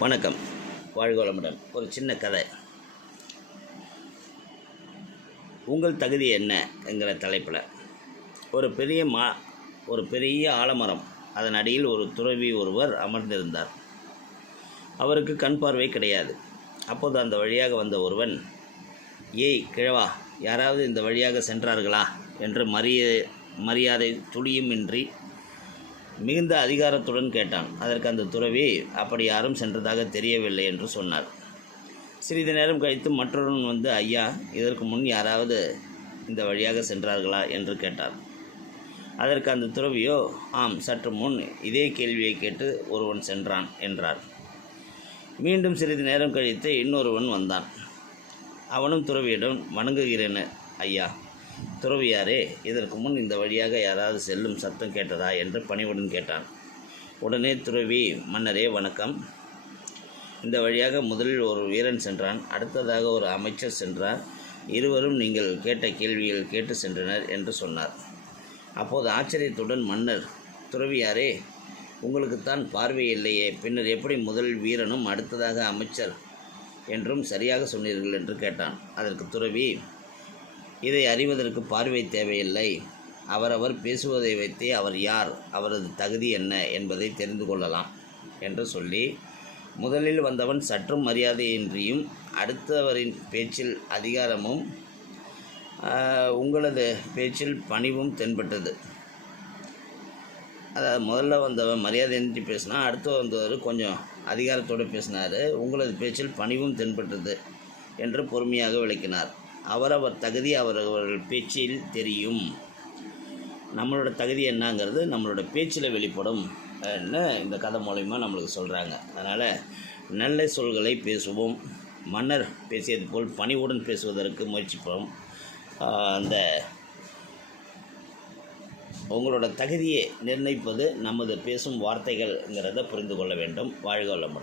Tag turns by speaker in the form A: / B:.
A: வணக்கம். வாழ்க வளமுடன் ஒரு சின்ன கதை. உங்கள் தகுதி என்ன? என்கிற தலைப்பில். ஒரு பெரிய மா ஒரு பெரிய ஆலமரம். அதன் அடியில் ஒரு துறவி ஒருவர் அமர்ந்திருந்தார். அவருக்கு கண் பார்வை கிடையாது. அப்போது அந்த வழியாக வந்த ஒருவன் ஏய் கிழவா யாராவது இந்த வழியாக சென்றார்களா? என்று மரிய மரியாதை துளியுமின்றி மிகுந்த அதிகாரத்துடன் கேட்டான். அதற்கு அந்த துறவி அப்படி யாரும் சென்றதாக தெரியவில்லை என்று சொன்னார். சிறிது நேரம் கழித்து மற்றொருவன் வந்து ஐயா இதற்கு முன் யாராவது இந்த வழியாக சென்றார்களா? என்று கேட்டார். அதற்கு அந்த துறவியோ ஆம் சற்று முன் இதே கேள்வியை கேட்டு ஒருவன் சென்றான் என்றார். மீண்டும் சிறிது நேரம் கழித்து இன்னொருவன் வந்தான். அவனும் துறவியிடம் வணங்குகிறேன் ஐயா துறவியாரே இதற்கு முன் இந்த வழியாக யாராவது செல்லும் சத்தம் கேட்டதா என்று பணிவுடன் கேட்டான். உடனே துறவி மன்னரே வணக்கம். இந்த வழியாக முதலில் ஒரு வீரன் சென்றான். அடுத்ததாக ஒரு அமைச்சர் சென்றார். இருவரும் நீங்கள் கேட்ட கேள்வியில் கேட்டு சென்றனர் என்று சொன்னார். அப்போது ஆச்சரியத்துடன் மன்னர் துறவியாரே உங்களுக்குத்தான் பார்வை இல்லையே. பின்னர் எப்படி முதல் வீரனும் அடுத்ததாக அமைச்சர் என்றும் சரியாக சொன்னீர்கள் என்று கேட்டான். அதற்கு துறவி இதை அறிவதற்கு பார்வை தேவையில்லை. அவரவர் பேசுவதை வைத்தே அவர் யார் அவரது தகுதி என்ன என்பதை தெரிந்து கொள்ளலாம் என்று சொல்லி முதலில் வந்தவன் சற்றும் மரியாதையின்றியும் அடுத்தவரின் பேச்சில் அதிகாரமும் உங்களது பேச்சில் பணிவும் தென்பட்டது. அதாவது முதல்ல வந்தவன் மரியாதையின்றி பேசினா அடுத்து வந்தவர் கொஞ்சம் அதிகாரத்தோடு பேசினார் உங்களது பேச்சில் பணிவும் தென்பட்டது என்று பொறுமையாக விளக்கினார். அவரவர் தகுதி அவரவர்கள் பேச்சில் தெரியும். நம்மளோட தகுதி என்னங்கிறது நம்மளோட பேச்சில் வெளிப்படும். இந்த கதை மூலயமா நம்மளுக்கு சொல்கிறாங்க அதனால் நல்ல சொல்களை பேசுவோம். மன்னர் பேசியது போல் பணிவுடன் பேசுவதற்கு முயற்சிப்போம். அந்த உங்களோட தகுதியை நிர்ணயிப்பது நமது பேசும் வார்த்தைகள்ங்கிறத புரிந்து கொள்ள வேண்டும். வாழ்க வளமுடன்.